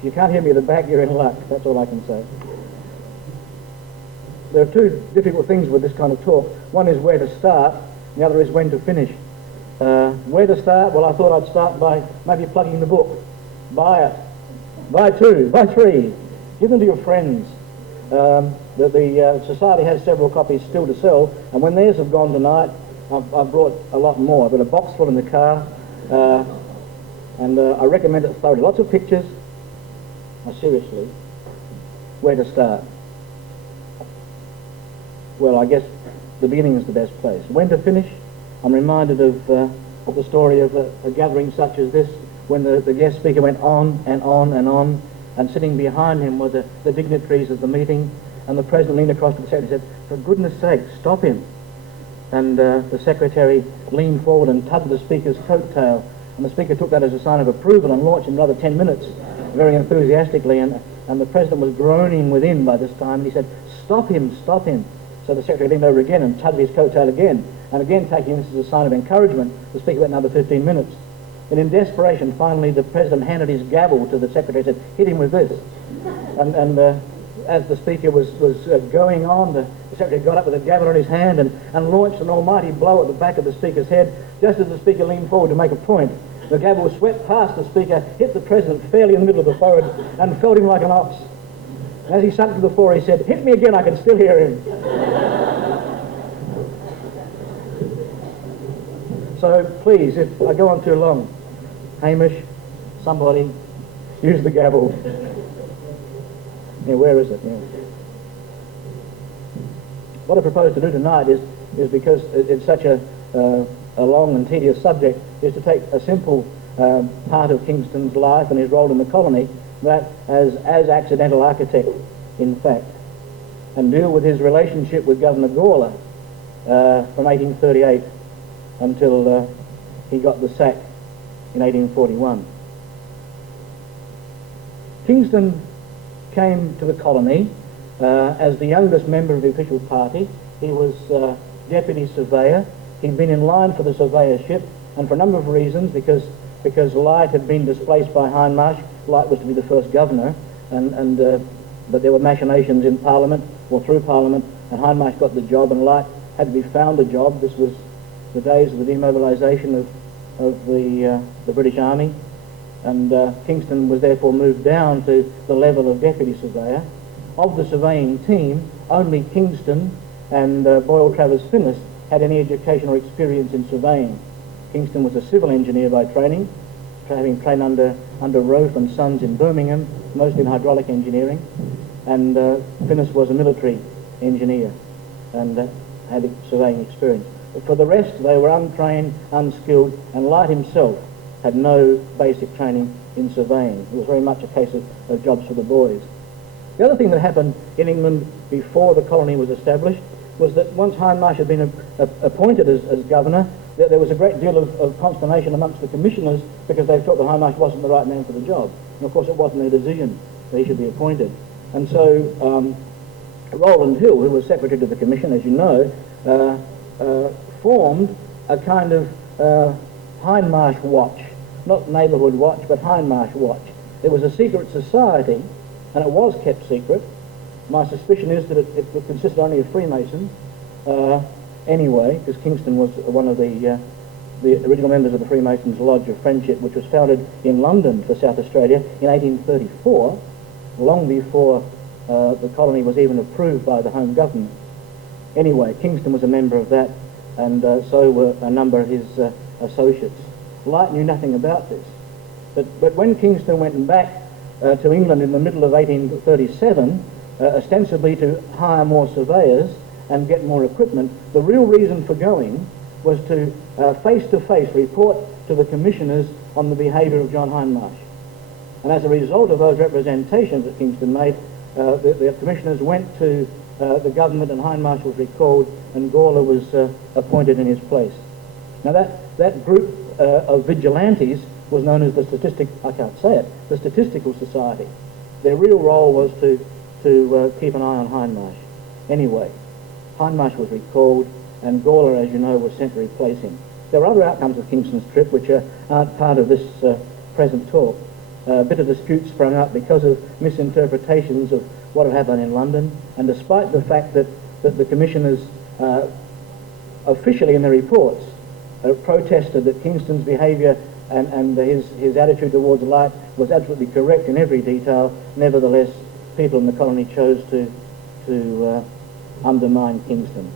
If you can't hear me at the back, you're in luck. That's all I can say. There are two difficult things with this kind of talk. One is where to start, the other is when to finish. Where to start? Well, I thought I'd start by maybe plugging the book. Buy it. Buy two. Buy three. Give them to your friends. The Society has several copies still to sell, and when theirs have gone tonight, I've brought a lot more. I've got a box full in the car, and I recommend it thoroughly. Lots of pictures. Now, seriously, where to start? Well, I guess the beginning is the best place. When to finish? I'm reminded of the story of a gathering such as this, when the guest speaker went on and on and on, and sitting behind him were the dignitaries of the meeting, and the president leaned across to the secretary and said, "For goodness sake, stop him." And the secretary leaned forward and tugged the speaker's coat-tail, and the speaker took that as a sign of approval and launched in another 10 minutes, very enthusiastically, and the president was groaning within by this time, and he said, "Stop him, stop him." So the secretary leaned over again and tugged his coat-tail again, and again taking this as a sign of encouragement, the speaker went another 15 minutes. And in desperation, finally, the president handed his gavel to the secretary and said, "Hit him with this." And as the speaker was going on, the secretary got up with a gavel in his hand and launched an almighty blow at the back of the speaker's head, just as the speaker leaned forward to make a point. The gavel swept past the speaker, hit the president fairly in the middle of the forehead, and felled him like an ox. And as he sunk to the floor, he said, "Hit me again, I can still hear him." So please, if I go on too long, Hamish, somebody, use the gavel. Yeah, where is it? Yeah. What I propose to do tonight is because it's such a long and tedious subject, is to take a simple part of Kingston's life and his role in the colony, that as accidental architect, in fact, and deal with his relationship with Governor Gawler from 1838 until he got the sack in 1841. Kingston came to the colony as the youngest member of the official party. He was deputy surveyor. He'd been in line for the surveyorship, and for a number of reasons, because Light had been displaced by Hindmarsh. Light was to be the first governor, but there were machinations in Parliament, or through Parliament, and Hindmarsh got the job, and Light had to be found a job. This was the days of the demobilisation of the British Army, and Kingston was therefore moved down to the level of deputy surveyor. Of the surveying team, only Kingston and Boyle Travers Finnis had any education or experience in surveying. Kingston was a civil engineer by training, having trained under Rofe and Sons in Birmingham, mostly in hydraulic engineering, and Finnis was a military engineer and had surveying experience. But for the rest, they were untrained, unskilled, and Light himself had no basic training in surveying. It was very much a case of jobs for the boys. The other thing that happened in England before the colony was established was that once Hindmarsh had been appointed as governor, there was a great deal of consternation amongst the commissioners because they felt that Hindmarsh wasn't the right man for the job. And of course it wasn't their decision that he should be appointed. And so Rowland Hill, who was secretary to the commission, as you know, formed a kind of Hindmarsh Watch, not neighbourhood watch, but Hindmarsh Watch. It was a secret society, and it was kept secret. My suspicion is that it consisted only of Freemasons, anyway, because Kingston was one of the original members of the Freemasons' Lodge of Friendship, which was founded in London for South Australia in 1834, long before the colony was even approved by the Home Government. Anyway, Kingston was a member of that, and so were a number of his associates. Light knew nothing about this, but when Kingston went back to England in the middle of 1837, ostensibly to hire more surveyors and get more equipment, the real reason for going was to face-to-face report to the commissioners on the behaviour of John Hindmarsh. And as a result of those representations that Kingston made, the commissioners went to the government, and Hindmarsh was recalled, and Gawler was appointed in his place. Now that group of vigilantes was known as the Statistical Society. Their real role was to keep an eye on Hindmarsh. Anyway, Hindmarsh was recalled, and Gawler, as you know, was sent to replace him. There were other outcomes of Kingston's trip which aren't part of this present talk. bitter disputes sprung up because of misinterpretations of what had happened in London, and despite the fact that the commissioners officially in their reports protested that Kingston's behaviour and his attitude towards light was absolutely correct in every detail, nevertheless people in the colony chose to undermine Kingston.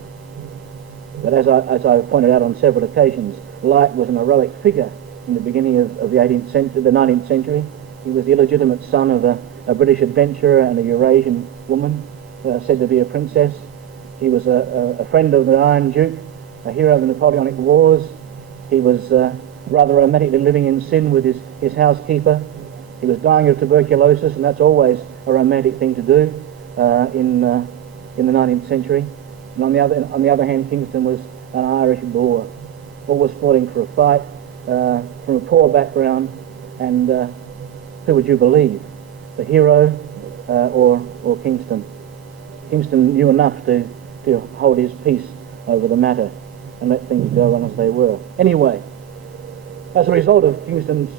But as I pointed out on several occasions, Light was an heroic figure in the beginning of the 19th century. He was the illegitimate son of a British adventurer and a Eurasian woman, said to be a princess. He was a friend of the Iron Duke, a hero of the Napoleonic Wars. He was rather romantically living in sin with his housekeeper. He was dying of tuberculosis, and that's always a romantic thing to do in the 19th century. And on the other hand, Kingston was an Irish boor, always sporting for a fight, from a poor background, and who would you believe, the hero or Kingston? Kingston knew enough to hold his peace over the matter and let things go on as they were. Anyway, as a result of Kingston's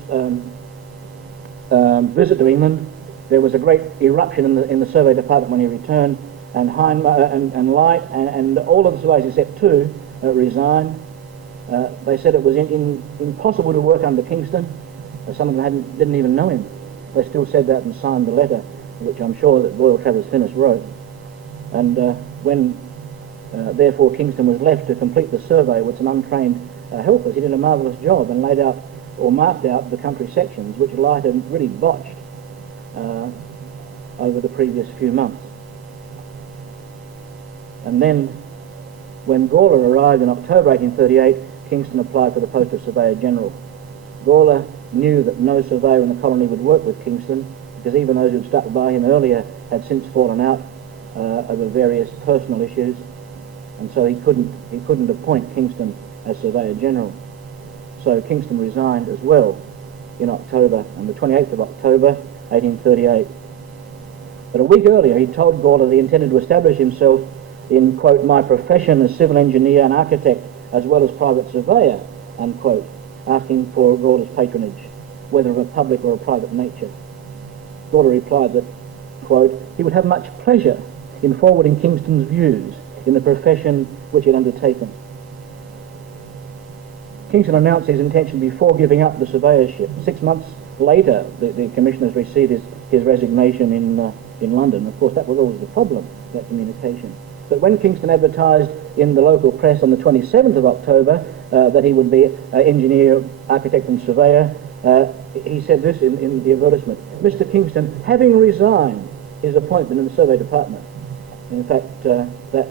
visit to England, there was a great eruption in the survey department when he returned, and Light and all of the surveyors except two resigned. They said it was impossible to work under Kingston. Some of them didn't even know him. They still said that and signed the letter, which I'm sure that Royal Travers Finnis wrote. And when, therefore, Kingston was left to complete the survey with some untrained helpers, he did a marvellous job and laid out or marked out the country sections, which Light had really botched over the previous few months. And then, when Gawler arrived in October 1838, Kingston applied for the post of surveyor-general. Gawler knew that no surveyor in the colony would work with Kingston, because even those who'd stuck by him earlier had since fallen out over various personal issues, and so he couldn't appoint Kingston as surveyor-general. So Kingston resigned as well in October, on the 28th of October 1838. But a week earlier he told Gawler that he intended to establish himself in, quote, my profession as civil engineer and architect as well as private surveyor, unquote, asking for Gawler's patronage, whether of a public or a private nature. Gawler replied that, quote, he would have much pleasure in forwarding Kingston's views in the profession which he had undertaken. Kingston announced his intention before giving up the surveyorship. 6 months later, the commissioners received his resignation in London. Of course, that was always the problem, that communication. But when Kingston advertised in the local press on the 27th of October that he would be engineer, architect and surveyor, he said this in the advertisement: Mr. Kingston, having resigned his appointment in the survey department. In fact, that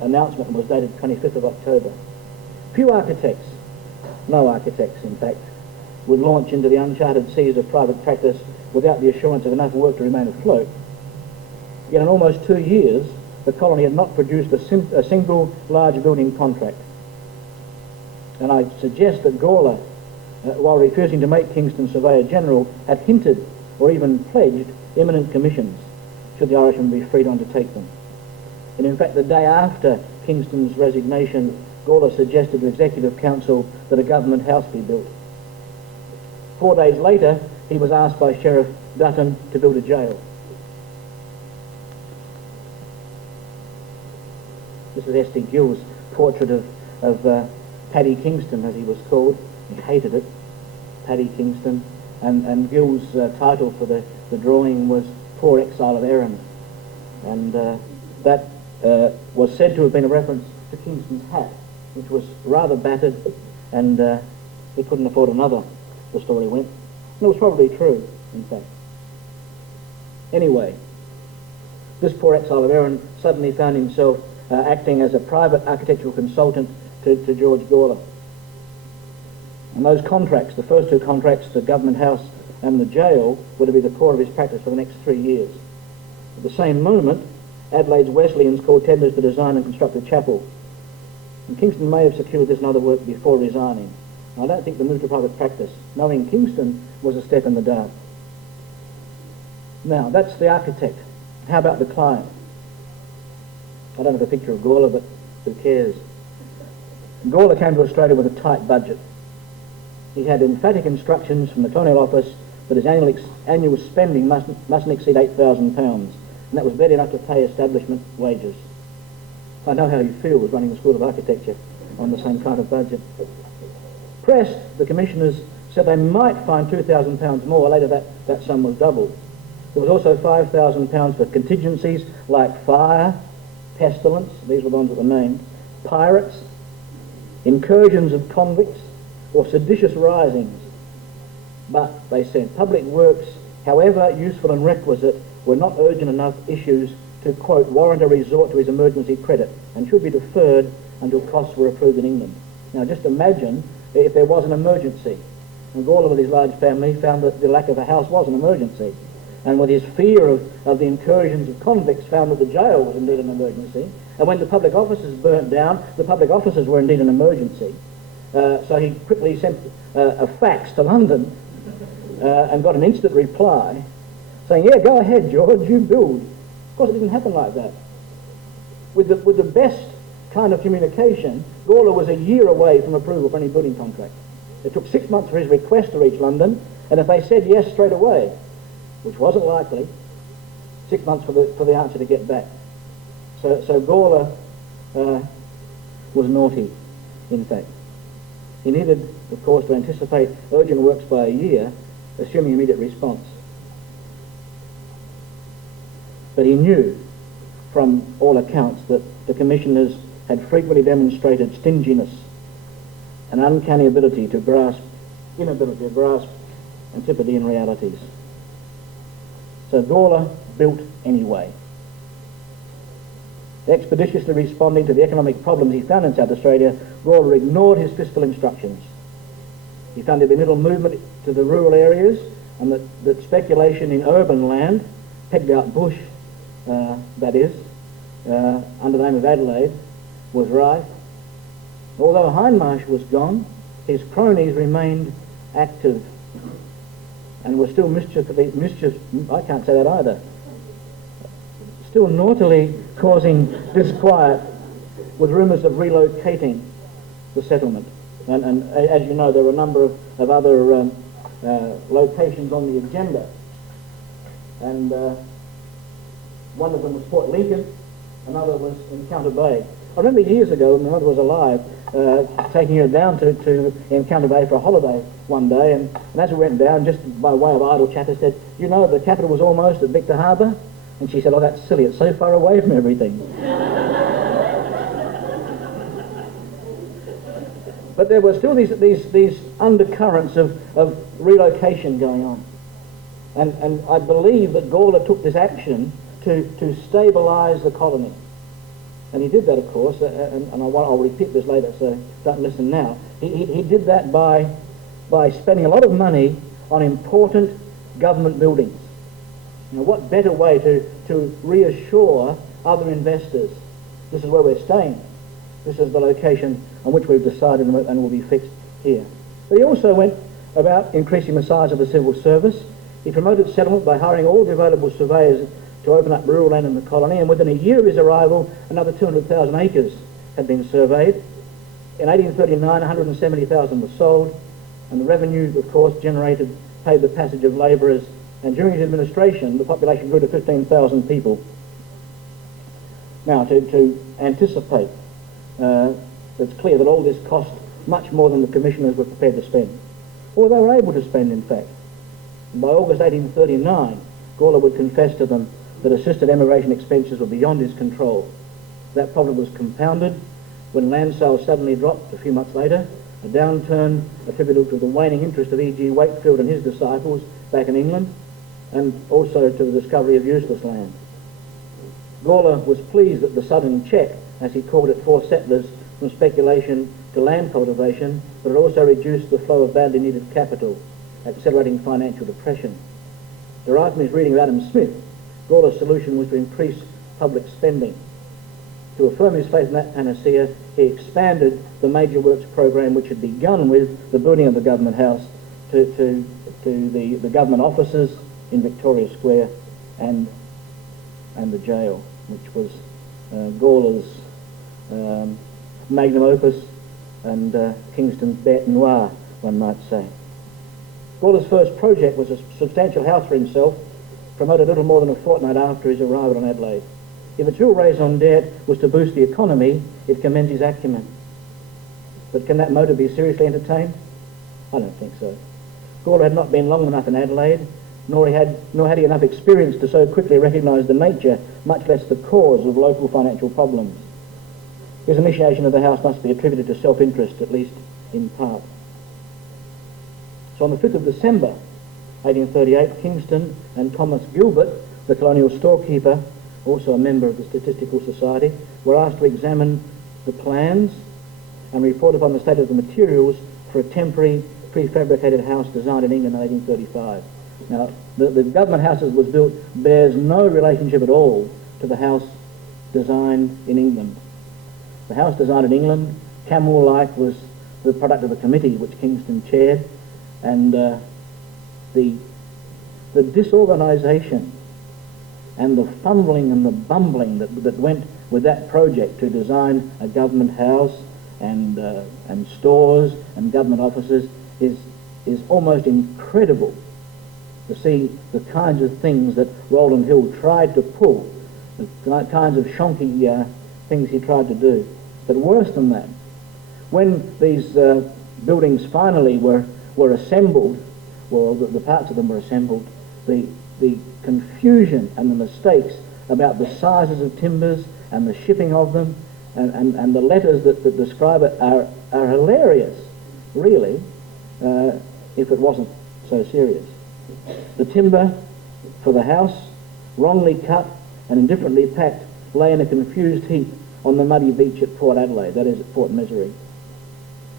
announcement was dated 25th of October. Few architects, no architects in fact, would launch into the uncharted seas of private practice without the assurance of enough work to remain afloat. Yet in almost 2 years, the colony had not produced a single large building contract. And I suggest that Gawler, while refusing to make Kingston surveyor-general, had hinted or even pledged imminent commissions should the Irishman be free to undertake them. And in fact, the day after Kingston's resignation, Gawler suggested to Executive Council that a government house be built. 4 days later, he was asked by Sheriff Dutton to build a jail. This is S.T. Gill's portrait of Paddy Kingston, as he was called. He hated it, Paddy Kingston. And Gill's title for the drawing was Poor Exile of Erin. And that was said to have been a reference to Kingston's hat, which was rather battered, and he couldn't afford another, the story went. And it was probably true, in fact. Anyway, this poor exile of Erin suddenly found himself acting as a private architectural consultant to George Gawler. And those contracts, the first two contracts, the government house and the jail, were to be the core of his practice for the next 3 years. At the same moment, Adelaide's Wesleyans called tenders to design and construct a chapel. And Kingston may have secured this and other work before resigning. I don't think the move to private practice, knowing Kingston, was a step in the dark. Now, that's the architect. How about the client? I don't have a picture of Gawler, but who cares? Gawler came to Australia with a tight budget. He had emphatic instructions from the Colonial Office that his annual spending mustn't exceed £8,000, and that was barely enough to pay establishment wages. I know how he feels running the School of Architecture on the same kind of budget. Pressed, the commissioners said they might find £2,000 more. Later that sum was doubled. There was also £5,000 for contingencies like fire, pestilence, these were the ones that were named, pirates, incursions of convicts, or seditious risings. But, they said, public works, however useful and requisite, were not urgent enough issues to, quote, warrant a resort to his emergency credit, and should be deferred until costs were approved in England. Now just imagine if there was an emergency, and Gawler with his large family found that the lack of a house was an emergency, and with his fear of the incursions of convicts found that the jail was indeed an emergency, and when the public offices burnt down, the public offices were indeed an emergency. So he quickly sent a fax to London and got an instant reply saying, yeah, go ahead, George, you build. Of course, it didn't happen like that. With the best kind of communication, Gawler was a year away from approval for any building contract. It took 6 months for his request to reach London, and if they said yes straight away, which wasn't likely, 6 months for the answer to get back. So Gawler was naughty, in fact. He needed, of course, to anticipate urgent works by a year, assuming immediate response. But he knew, from all accounts, that the commissioners had frequently demonstrated stinginess, an uncanny inability to grasp Antipodean realities. So Gawler built anyway. Expeditiously responding to the economic problems he found in South Australia, Gawler ignored his fiscal instructions. He found there'd be little movement to the rural areas, and that speculation in urban land, pegged out bush, that is, under the name of Adelaide, was rife. Although Hindmarsh was gone, his cronies remained active and were still I can't say that either, still naughtily causing disquiet with rumours of relocating the settlement. And as you know, there were a number of other locations on the agenda. And one of them was Port Lincoln, another was Encounter Bay. I remember years ago, when my mother was alive, taking her down to Encounter Bay for a holiday one day, and as we went down, just by way of idle chatter, said, you know, the capital was almost at Victor Harbour? And she said, oh, that's silly, it's so far away from everything. But there were still these undercurrents of relocation going on. And I believe that Gawler took this action to stabilise the colony. And he did that, of course, and I'll repeat this later, so don't listen now. He did that by spending a lot of money on important government buildings. Now, what better way to reassure other investors, this is where we're staying, this is the location on which we've decided and will be fixed here. But he also went about increasing the size of the civil service. He promoted settlement by hiring all the available surveyors to open up rural land in the colony, and within a year of his arrival, another 200,000 acres had been surveyed. In 1839, 170,000 were sold, and the revenue, of course, generated paid the passage of labourers, and during his administration, the population grew to 15,000 people. Now, to anticipate, it's clear that all this cost much more than the commissioners were prepared to spend, or they were able to spend, in fact. And by August 1839, Gawler would confess to them that assisted emigration expenses were beyond his control. That problem was compounded when land sales suddenly dropped a few months later, a downturn attributable to the waning interest of E.G. Wakefield and his disciples back in England, and also to the discovery of useless land. Gawler was pleased that the sudden check, as he called it, forced settlers from speculation to land cultivation, but it also reduced the flow of badly needed capital, accelerating financial depression. Derived from his reading of Adam Smith, Gawler's solution was to increase public spending. To affirm his faith in that panacea, he expanded the major works program which had begun with the building of the Government House to the government offices in Victoria Square and the jail, which was Gawler's magnum opus and Kingston's bête noire, one might say. Gawler's first project was a substantial house for himself, promoted little more than a fortnight after his arrival in Adelaide. If its real raison d'etre was to boost the economy, it commends his acumen. But can that motive be seriously entertained? I don't think so. Gawler had not been long enough in Adelaide, nor had he enough experience to so quickly recognise the nature, much less the cause, of local financial problems. His initiation of the house must be attributed to self-interest, at least in part. So on the 5th of December 1838, Kingston and Thomas Gilbert, the colonial storekeeper, also a member of the Statistical Society, were asked to examine the plans and report upon the state of the materials for a temporary prefabricated house designed in England in 1835. Now, the government house that was built bears no relationship at all to the house designed in England. The house designed in England, camel-like, was the product of a committee which Kingston chaired, and the disorganisation and the fumbling and the bumbling that went with that project to design a government house and stores and government offices is almost incredible to see the kinds of things that Roland Hill tried to pull, the kinds of shonky things he tried to do. But worse than that, when these buildings finally were assembled, well, the parts of them were assembled, the confusion and the mistakes about the sizes of timbers and the shipping of them and the letters that describe it are hilarious, really, if it wasn't so serious. The timber for the house, wrongly cut and indifferently packed, lay in a confused heap on the muddy beach at Port Adelaide, that is at Port Misery.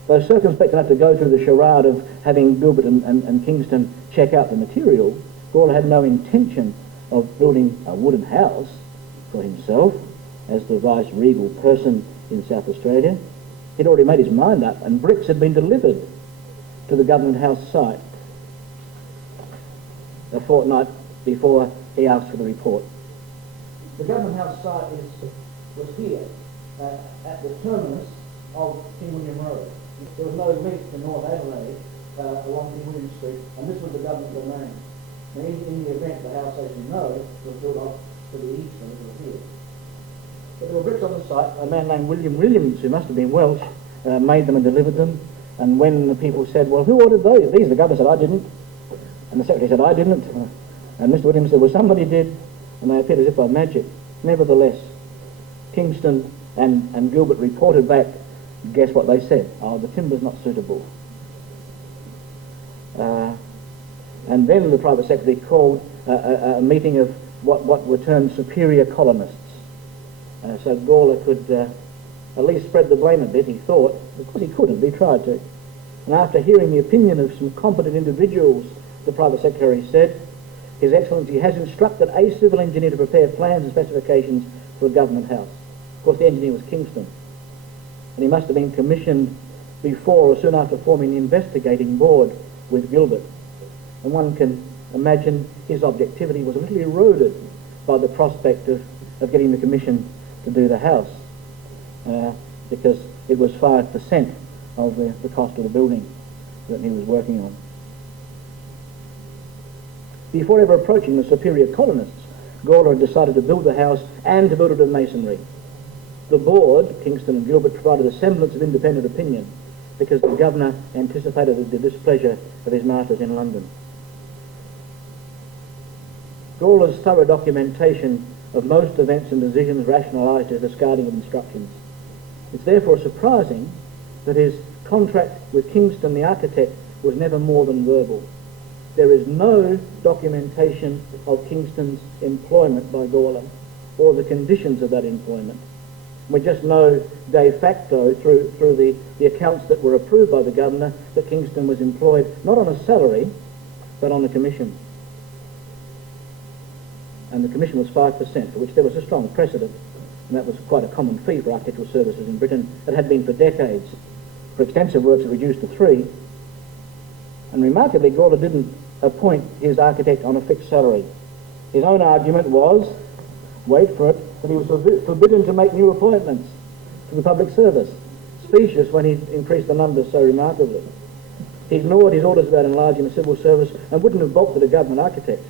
Though circumspect enough to go through the charade of having Gilbert and Kingston check out the material, Gawler had no intention of building a wooden house for himself as the vice-regal person in South Australia. He'd already made his mind up, and bricks had been delivered to the government house site a fortnight before he asked for the report. The government house site was here, at the terminus of King William Road. There was no link to North Adelaide along King William Street, and this was the government domain. And in the event, the house, as you know, was built off to the east and it was here. But there were bricks on the site. A man named William Williams, who must have been Welsh, made them and delivered them. And when the people said, well, who ordered those? These, the governor said, I didn't. And the secretary said, I didn't. And Mr. Williams said, well, somebody did. And they appeared as if by magic. Nevertheless, Kingston and Gilbert reported back. Guess what they said? Oh, the timber's not suitable. And then the private secretary called a meeting of what were termed superior colonists. So Gawler could at least spread the blame a bit, he thought. Of course he couldn't, but he tried to. And after hearing the opinion of some competent individuals, the private secretary said, His Excellency has instructed a civil engineer to prepare plans and specifications for a government house. Of course, the engineer was Kingston. And he must have been commissioned before or soon after forming the investigating board with Gilbert. And one can imagine his objectivity was a little eroded by the prospect of getting the commission to do the house, because it was 5% of the cost of the building that he was working on. Before ever approaching the superior colonists, Gawler had decided to build the house and to build it of masonry. The board, Kingston and Gilbert, provided a semblance of independent opinion because the governor anticipated the displeasure of his masters in London. Gawler's thorough documentation of most events and decisions rationalised his discarding of instructions. It's therefore surprising that his contract with Kingston, the architect, was never more than verbal. There is no documentation of Kingston's employment by Gawler or the conditions of that employment. We just know de facto through the accounts that were approved by the governor that Kingston was employed not on a salary but on a commission. And the commission was 5%, for which there was a strong precedent, and that was quite a common fee for architectural services in Britain. It had been for decades. For extensive works it reduced to 3%. And remarkably, Gawler didn't appoint his architect on a fixed salary. His own argument was, wait for it, that he was forbidden to make new appointments to the public service. Specious when he increased the numbers so remarkably. He ignored his orders about enlarging the civil service and wouldn't have bolted a government architect.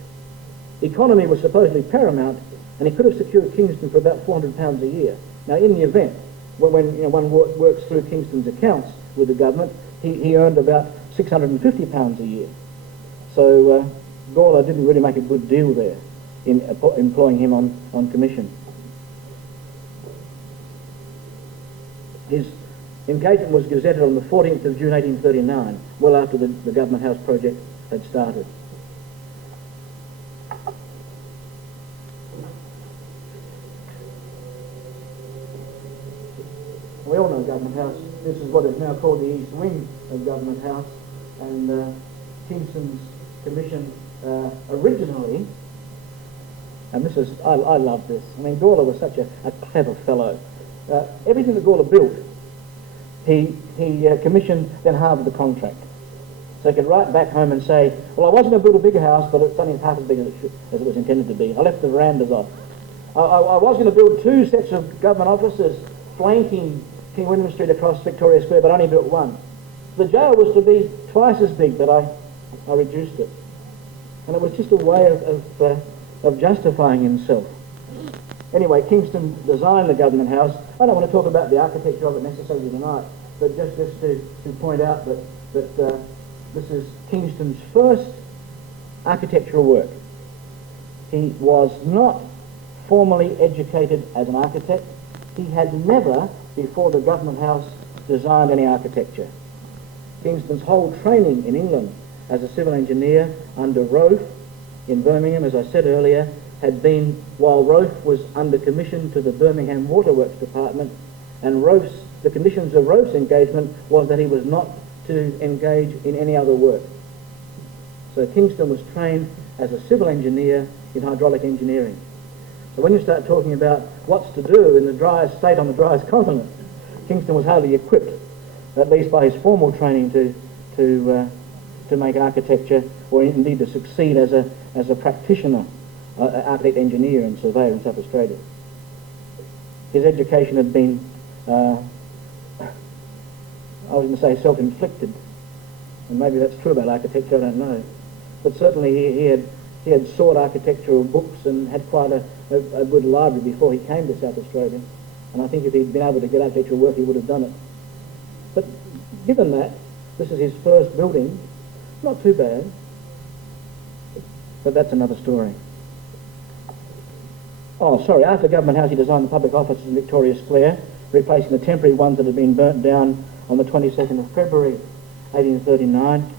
Economy was supposedly paramount, and he could have secured Kingston for about £400 a year. Now, in the event, when one works through Kingston's accounts with the government, he earned about £650 a year. So Gawler didn't really make a good deal there in employing him on commission. His engagement was gazetted on the 14th of June 1839, well after the Government House project had started. We all know Government House. This is what is now called the East Wing of Government House, and Kingston's commission originally, and this is, I love this. I mean, Gawler was such a clever fellow. Everything that Gawler built, he commissioned, then halved the contract. So he could write back home and say, well, I wasn't going to build a bigger house, but it's only half as big as it was intended to be. I left the verandas off. I was going to build 2 sets of government offices flanking King William Street across Victoria Square, but I only built 1. The jail was to be twice as big, but I reduced it. And it was just a way of justifying himself. Anyway, Kingston designed the Government House. I don't want to talk about the architecture of it necessarily tonight, but just to point out that this is Kingston's first architectural work. He was not formally educated as an architect. He had never, before the Government House, designed any architecture. Kingston's whole training in England as a civil engineer under Prof in Birmingham, as I said earlier, had been while Prof was under commission to the Birmingham Waterworks Department, and the conditions of Prof's engagement was that he was not to engage in any other work. So Kingston was trained as a civil engineer in hydraulic engineering. So when you start talking about what's to do in the driest state on the driest continent, Kingston was hardly equipped, at least by his formal training, to make architecture, or indeed to succeed as a practitioner, architect, engineer and surveyor in South Australia. His education had been, I was going to say self-inflicted, and maybe that's true about architecture, I don't know. But certainly he had sought architectural books and had quite a good library before he came to South Australia. And I think if he'd been able to get architectural work, he would have done it. But given that, this is his first building, not too bad, but that's another story. Oh, sorry, after Government House he designed the public offices in Victoria Square, replacing the temporary ones that had been burnt down on the 22nd of February 1839.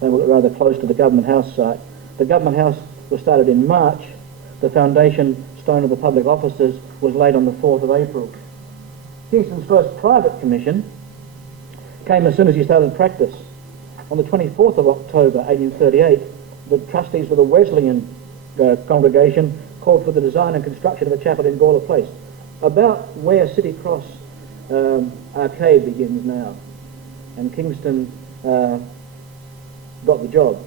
They were rather close to the Government House site. The Government House was started in March. The foundation stone of the public offices was laid on the 4th of April. Kingston's first private commission came as soon as he started practice. On the 24th of October 1838, the trustees of the Wesleyan congregation called for the design and construction of a chapel in Gawler Place, about where City Cross Arcade begins now. And Kingston got the job.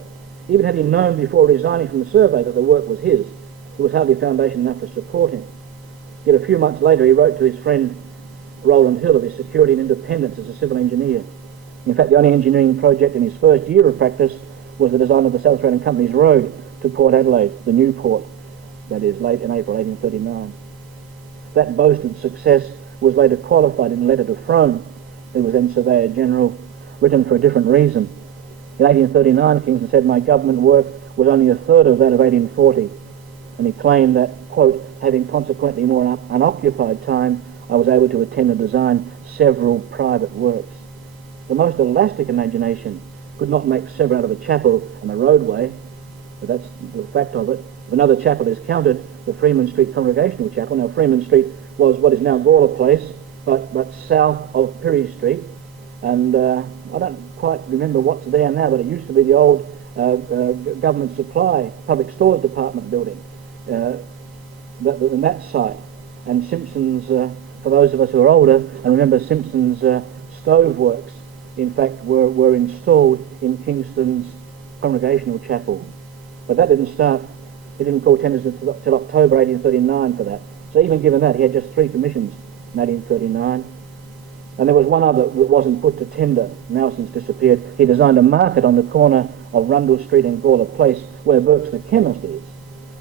Even had he known before resigning from the survey that the work was his, there was hardly foundation enough to support him. Yet a few months later he wrote to his friend Roland Hill of his security and independence as a civil engineer. In fact, the only engineering project in his first year of practice was the design of the South Australian Company's road to Port Adelaide, the new port, that is, late in April 1839. That boasted success was later qualified in a letter to Frome, who was then surveyor-general, written for a different reason. In 1839, Kingston said, my government work was only a third of that of 1840, and he claimed that, quote, having consequently more unoccupied time, I was able to attend and design several private works. The most elastic imagination could not make several out of a chapel and a roadway, but that's the fact of it. If another chapel is counted, the Freeman Street Congregational Chapel. Now, Freeman Street was what is now Gawler Place, but south of Pirie Street, and I don't quite remember what's there now, but it used to be the old government supply, public stores department building, that site. And Simpson's, for those of us who are older, and remember Simpson's stove works, in fact, were installed in Kingston's Congregational Chapel. But that didn't start, he didn't call tenders until October 1839 for that. So even given that, he had just 3 commissions in 1839. And there was one other that wasn't put to tender, now since disappeared. He designed a market on the corner of Rundle Street and Gawler Place, where Burke's the chemist is.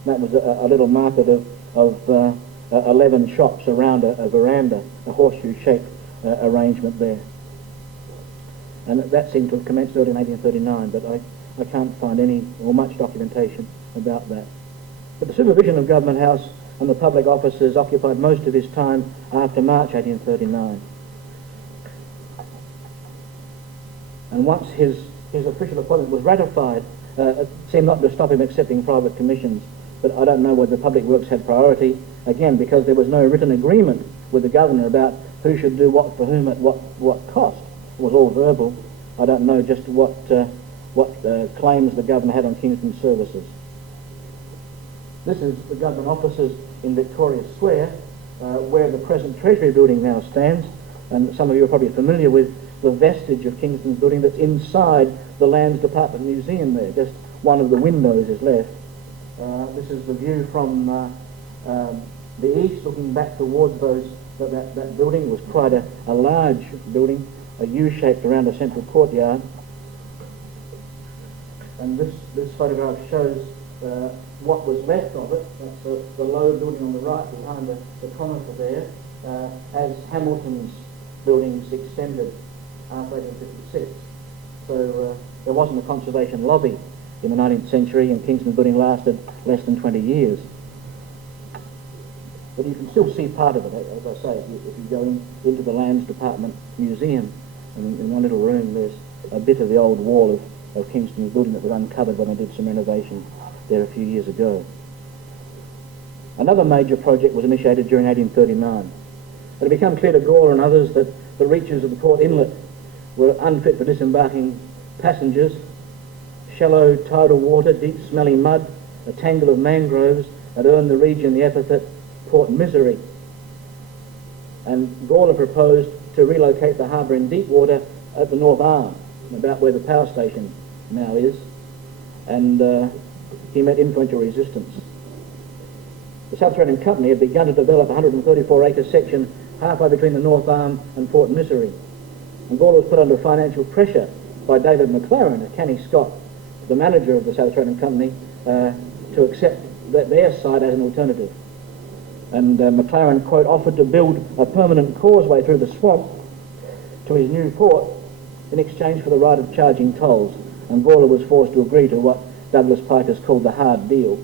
That was a little market of 11 shops around a veranda, a horseshoe-shaped arrangement there. And that seemed to have commenced early in 1839, but I can't find any or much documentation about that. But the supervision of Government House and the public offices occupied most of his time after March 1839. And once his official appointment was ratified, it seemed not to stop him accepting private commissions. But I don't know whether the public works had priority, again, because there was no written agreement with the governor about who should do what for whom at what cost. It was all verbal. I don't know just what claims the governor had on Kingston services. This is the government offices in Victoria Square, where the present Treasury building now stands, and some of you are probably familiar with the vestige of Kingston's building that's inside the Lands Department Museum there. Just one of the windows is left. This is the view from the east, looking back towards that building. It was quite a large building, a U-shaped around a central courtyard. And this photograph shows what was left of it. That's the low building on the right behind the conifer there, as Hamilton's buildings extended after 1856. So there wasn't a conservation lobby in the 19th century, and Kingston's building lasted less than 20 years. But you can still see part of it, as I say, if you go into the Lands Department Museum, and in one little room there's a bit of the old wall of Kingston's building that was uncovered when they did some renovation there a few years ago. Another major project was initiated during 1839. It had become clear to Gawler and others that the reaches of the port inlet were unfit for disembarking passengers. Shallow tidal water, deep smelling mud, a tangle of mangroves had earned the region the epithet Port Misery. And Gawler proposed to relocate the harbour in deep water at the North Arm, about where the power station now is, and he met influential resistance. The South Australian Company had begun to develop a 134-acre section halfway between the North Arm and Port Misery, and Gawler was put under financial pressure by David McLaren, a canny Scot, the manager of the South Australian Company, to accept their site as an alternative. And McLaren, quote, offered to build a permanent causeway through the swamp to his new port in exchange for the right of charging tolls, and Gawler was forced to agree to what Douglas Pike has called the hard deal.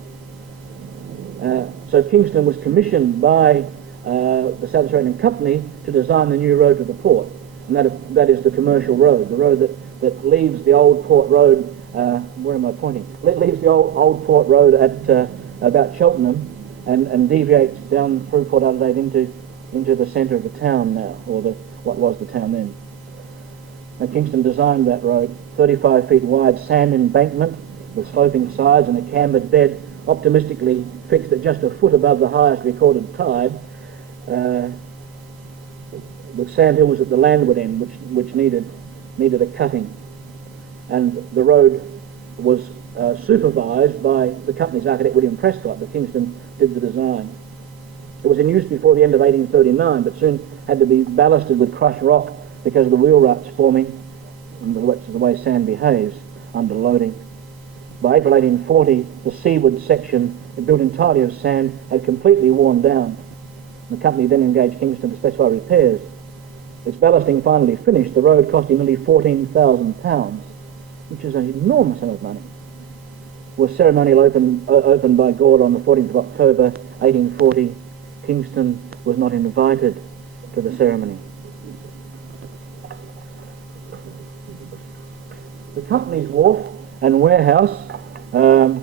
So Kingston was commissioned by the South Australian Company to design the new road to the port, and that is the commercial road, the road that leaves the old port road, where am I pointing? Leaves the old port road at about Cheltenham and deviates down through Port Adelaide into the centre of the town now, or what was the town then. And Kingston designed that road, 35 feet wide sand embankment with sloping sides and a cambered bed, optimistically fixed at just a foot above the highest recorded tide, with sand hills at the landward end which needed a cutting. And the road was supervised by the company's architect William Prescott, but Kingston did the design. It was in use before the end of 1839, but soon had to be ballasted with crushed rock because of the wheel ruts forming, and the way sand behaves under loading. By April 1840, the seaward section, built entirely of sand, had completely worn down. The company then engaged Kingston to specify repairs. Its ballasting finally finished, the road costing nearly £14,000, which is an enormous sum of money. Was ceremonial opened by Gawler on the 14th of October 1840. Kingston was not invited to the ceremony. The company's wharf and warehouse on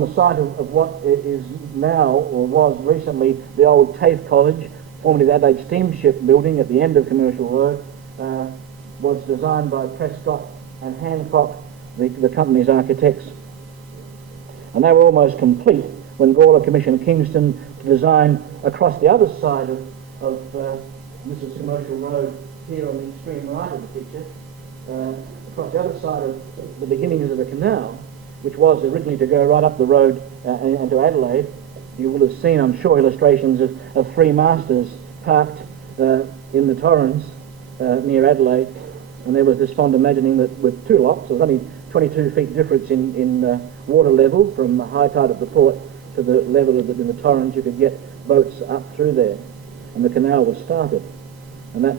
the site of what is now, or was recently, the old TAFE College, formerly the Adelaide Steamship Building at the end of Commercial Road, was designed by Prescott and Hancock, the company's architects. And they were almost complete when Gawler commissioned Kingston to design across the other side of this is Commercial Road here on the extreme right of the picture, across the other side of the beginnings of the canal, which was originally to go right up the road and to Adelaide. You will have seen, I'm sure, illustrations of three masters parked in the Torrens near Adelaide, and there was this fond imagining that with two locks, there was only 22 feet difference in water level from the high tide of the port to the level of in the Torrens. You could get boats up through there, and the canal was started, and that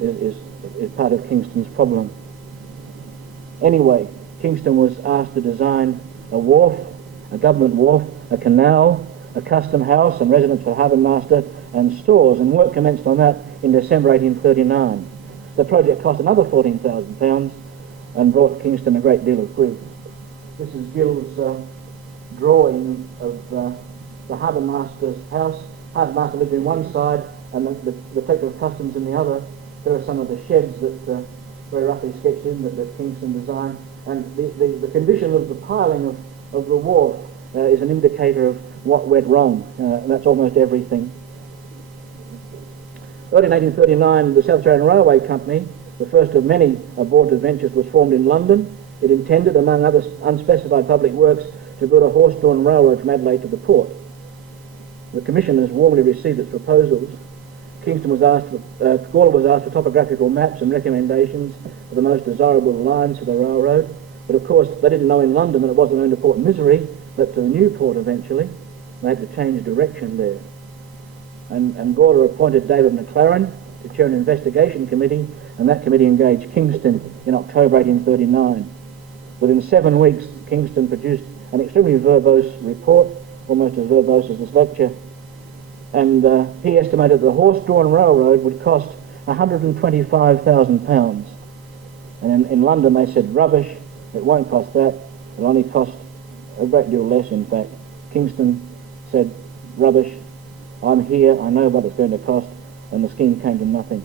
is part of Kingston's problem. Anyway, Kingston was asked to design a wharf, a government wharf, a canal, a custom house and residence for harbour master and stores, and work commenced on that in December 1839. The project cost another £14,000 and brought Kingston a great deal of grief. This is Gill's drawing of the harbour master's house. Harbour master lived in one side and the protector of customs in the other. There are some of the sheds that very roughly sketched in that Kingston designed, and the condition of the piling of the wharf is an indicator of what went wrong, and that's almost everything. Early in 1839, the South Australian Railway Company, the first of many abortive ventures, was formed in London. It intended, among other unspecified public works, to build a horse-drawn railroad from Adelaide to the port. The commissioners warmly received its proposals. Kingston was asked, Gawler was asked for topographical maps and recommendations for the most desirable lines for the railroad, but of course they didn't know in London that it wasn't going to Port Misery, but to the new port eventually. They had to change direction there. And Gawler appointed David McLaren to chair an investigation committee, and that committee engaged Kingston in October 1839. Within 7 weeks, Kingston produced an extremely verbose report, almost as verbose as this lecture, and he estimated the horse-drawn railroad would cost £125,000. And in London they said, rubbish, it won't cost that, it'll only cost a great deal less, in fact. Kingston said, rubbish, I'm here, I know what it's going to cost, and the scheme came to nothing.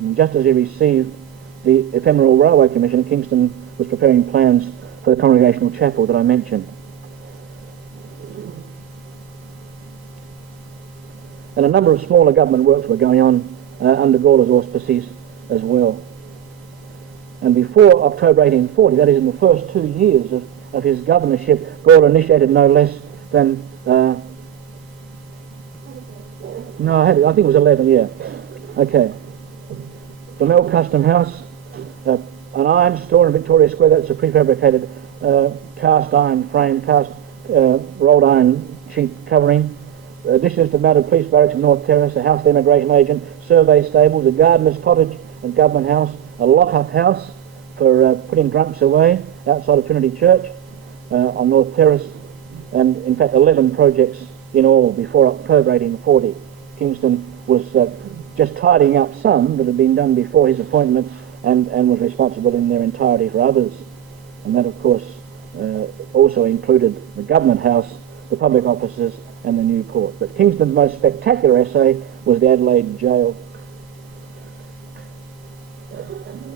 And just as he received the ephemeral railway commission, Kingston was preparing plans for the congregational chapel that I mentioned. And a number of smaller government works were going on under Gawler's auspices as well. And before October 1840, that is in the first 2 years of his governorship, Gawler initiated no less than, I think it was 11, yeah. Okay. The Mill Custom House, an iron store in Victoria Square, that's a prefabricated cast iron frame, rolled iron sheet covering. Additions to mounted police barracks in North Terrace, a house for the immigration agent, survey stables, a gardener's cottage and government house, a lock-up house for putting drunks away outside of Trinity Church on North Terrace, and in fact 11 projects in all before October 1840. Kingston was just tidying up some that had been done before his appointment and was responsible in their entirety for others. And that of course also included the government house, the public offices and the new port. But Kingston's most spectacular essay was the Adelaide jail.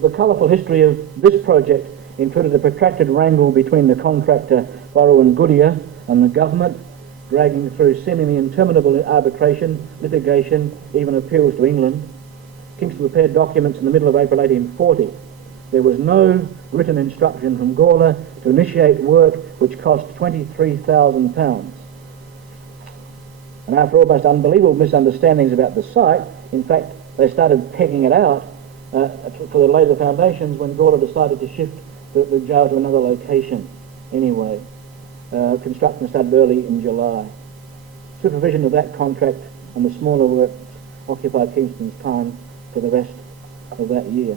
The colourful history of this project included a protracted wrangle between the contractor Burrow and Goodyear and the government, dragging through seemingly interminable arbitration, litigation, even appeals to England. Kingston prepared documents in the middle of April 1840. There was no written instruction from Gawler to initiate work which cost £23,000. And after almost unbelievable misunderstandings about the site, in fact, they started pegging it out for the later foundations when Gawler decided to shift the jail to another location. Anyway, construction started early in July. Supervision of that contract and the smaller works occupied Kingston's time for the rest of that year.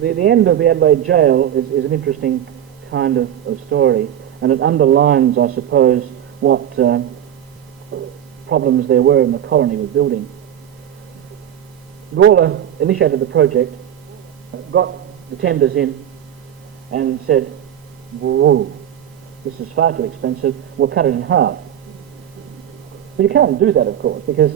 The end of the Adelaide jail is an interesting kind of story, and it underlines, I suppose, what problems there were in the colony with building. Gawler initiated the project, got the tenders in, and said, whoa, this is far too expensive, we'll cut it in half. But you can't do that, of course, because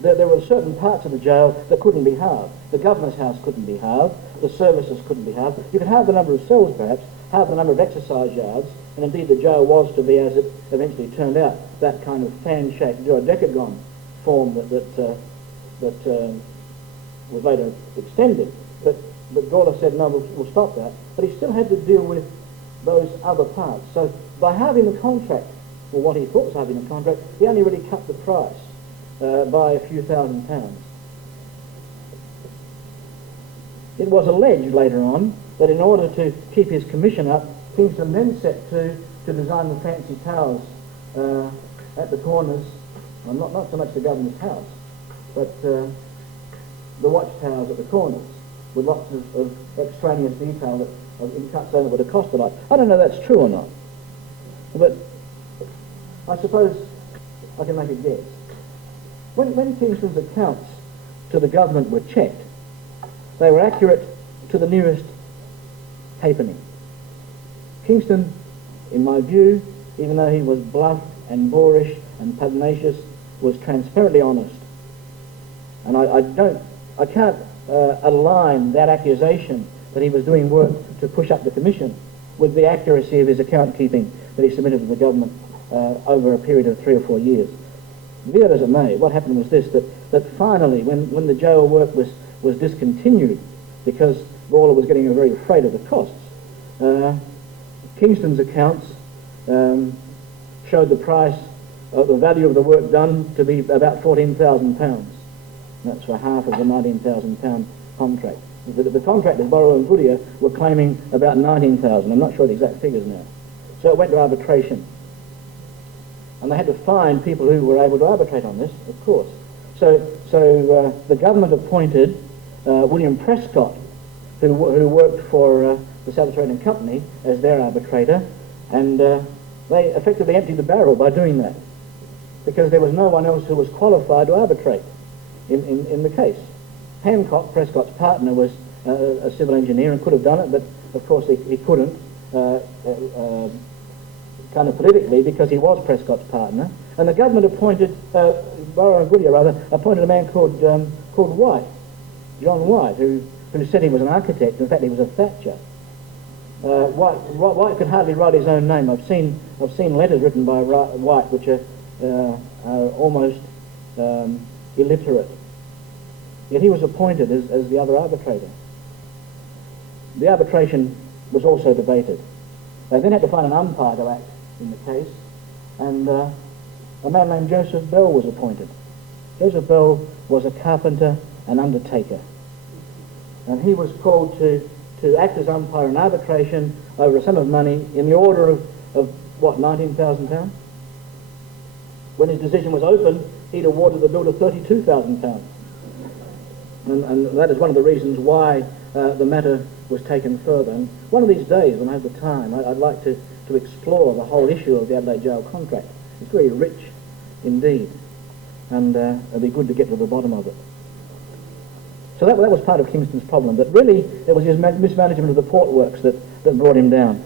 there were certain parts of the jail that couldn't be halved. The governor's house couldn't be halved, the services couldn't be halved. You could halve the number of cells, perhaps, halve the number of exercise yards, and indeed the jail was to be, as it eventually turned out, that kind of fan-shaped duodecagon form that was later extended. But Gawler said, no, we'll stop that. But he still had to deal with those other parts. So by halving the contract, or what he thought was halving the contract, he only really cut the price. by a few £1,000s. It was alleged later on that in order to keep his commission up, Kingston then set to design the fancy towers at the corners, well, not so much the governor's house, but the watchtowers at the corners, with lots of extraneous detail that in cut stone that would have cost a lot. I don't know if that's true or not, but I suppose I can make a guess. When Kingston's accounts to the government were checked, they were accurate to the nearest halfpenny. Kingston, in my view, even though he was bluff and boorish and pugnacious, was transparently honest. And I can't align that accusation that he was doing work to push up the commission with the accuracy of his account keeping that he submitted to the government over a period of 3 or 4 years. Be that as it may, what happened was this, that finally, when the jail work was discontinued because Gawler was getting very afraid of the costs, Kingston's accounts showed the price of the value of the work done to be about £14,000. That's for half of the £19,000 contract. The contractors, Borrow and Goodyear, were claiming about £19,000. I'm not sure the exact figures now. So it went to arbitration. And they had to find people who were able to arbitrate on this, of course. So the government appointed William Prescott, who worked for the South Australian Company, as their arbitrator, and they effectively emptied the barrel by doing that, because there was no one else who was qualified to arbitrate in the case. Hancock, Prescott's partner, was a civil engineer and could have done it, but of course he couldn't, kind of politically, because he was Prescott's partner. And the government appointed, Borrow and Goodyear rather, appointed a man called White, John White, who said he was an architect. In fact, he was a thatcher. White could hardly write his own name. I've seen letters written by White which are almost illiterate. Yet he was appointed as the other arbitrator. The arbitration was also debated. They then had to find an umpire to act in the case, and a man named Joseph Bell was appointed. Joseph Bell was a carpenter and undertaker, and he was called to act as umpire in arbitration over a sum of money in the order of what, £19,000? When his decision was open, he'd awarded the builder £32,000. And that is one of the reasons why the matter was taken further. And one of these days, when I have the time, I'd like to explore the whole issue of the Adelaide Jail contract. It's very rich indeed, and it'd be good to get to the bottom of it. So that was part of Kingston's problem, but really it was his mismanagement of the port works that brought him down.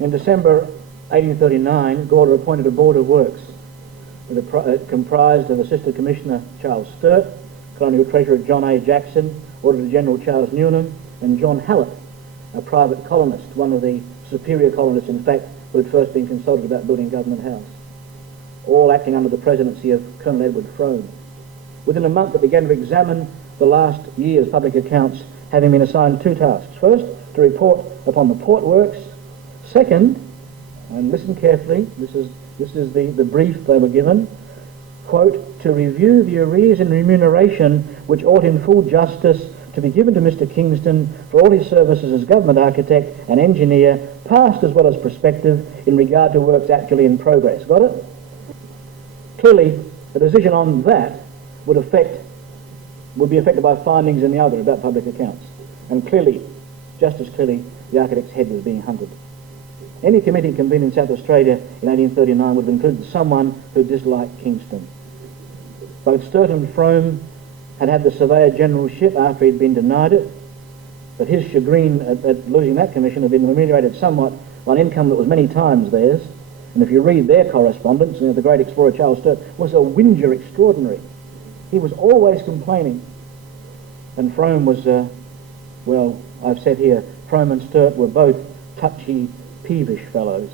In December 1839, Gawler appointed a board of works. It comprised of Assistant Commissioner Charles Sturt, Colonial Treasurer John A. Jackson, Auditor General Charles Newnham, and John Hallett, a private colonist, one of the superior colonists, in fact, who had first been consulted about building Government House, all acting under the presidency of Colonel Edward Frome. Within a month, it began to examine the last year's public accounts, having been assigned 2 tasks. First, to report upon the port works. Second, and listen carefully, this is the brief they were given, quote, to review the arrears in remuneration which ought in full justice to be given to Mr. Kingston for all his services as government architect and engineer, past as well as prospective, in regard to works actually in progress. Got it? Clearly, the decision on that would be affected by findings in the other about public accounts. And clearly, just as clearly, the architect's head was being hunted. Any committee convened in South Australia in 1839 would have included someone who disliked Kingston. Both Sturt and Frome had the surveyor-generalship after he'd been denied it, but his chagrin at losing that commission had been remunerated somewhat on income that was many times theirs. And if you read their correspondence, the great explorer Charles Sturt was a whinger extraordinary. He was always complaining. And Frome was, well, I've said here, Frome and Sturt were both touchy, peevish fellows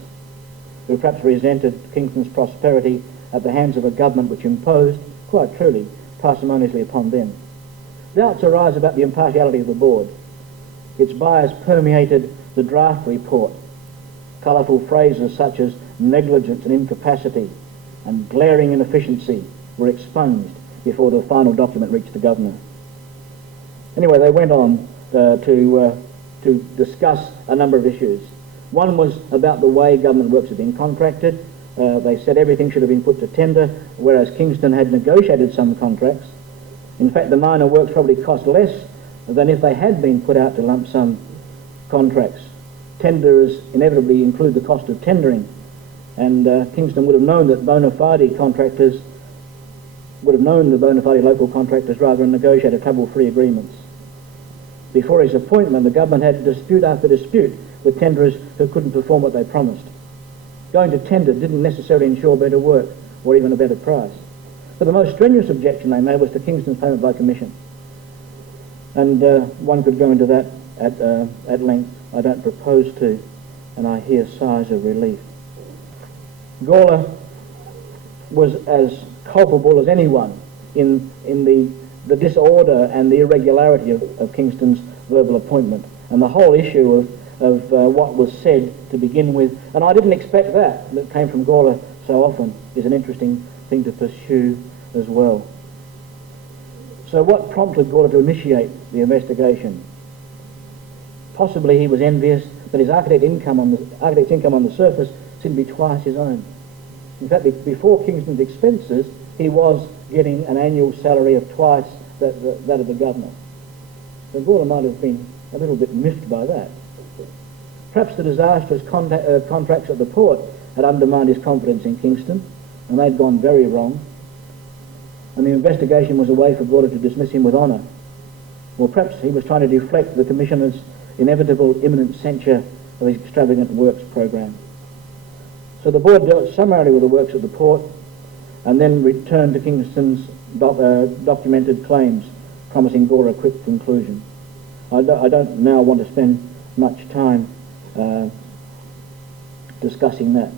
who perhaps resented Kingston's prosperity at the hands of a government which imposed, quite truly, parsimoniously upon them. Doubts arise about the impartiality of the board. Its bias permeated the draft report. Colourful phrases such as negligence and incapacity and glaring inefficiency were expunged before the final document reached the governor. Anyway, they went on to discuss a number of issues. One was about the way government works had been contracted. They said everything should have been put to tender, whereas Kingston had negotiated some contracts. In fact, the minor works probably cost less than if they had been put out to lump sum contracts. Tenders inevitably include the cost of tendering, and Kingston would have known that bona fide contractors would have known the bona fide local contractors rather than negotiated trouble-free agreements. Before his appointment, the government had dispute after dispute with tenderers who couldn't perform what they promised. Going to tender didn't necessarily ensure better work or even a better price. But the most strenuous objection they made was to Kingston's payment by commission. And one could go into that at length. I don't propose to, and I hear sighs of relief. Gawler was as culpable as anyone in the disorder and the irregularity of Kingston's verbal appointment, and the whole issue of what was said to begin with. And I didn't expect that came from Gawler so often, is an interesting thing to pursue as well. So what prompted Gawler to initiate the investigation? Possibly he was envious that his architect's income on the surface seemed to be twice his own. In fact, before Kingston's expenses, he was getting an annual salary of twice that of the governor. So Gawler might have been a little bit miffed by that. Perhaps the disastrous contracts at the port had undermined his confidence in Kingston, and they'd gone very wrong. And the investigation was a way for Gawler to dismiss him with honour. Or perhaps he was trying to deflect the Commissioner's inevitable imminent censure of his extravagant works programme. So the board dealt summarily with the works at the port and then returned to Kingston's documented claims, promising Gawler a quick conclusion. I don't now want to spend much time discussing that.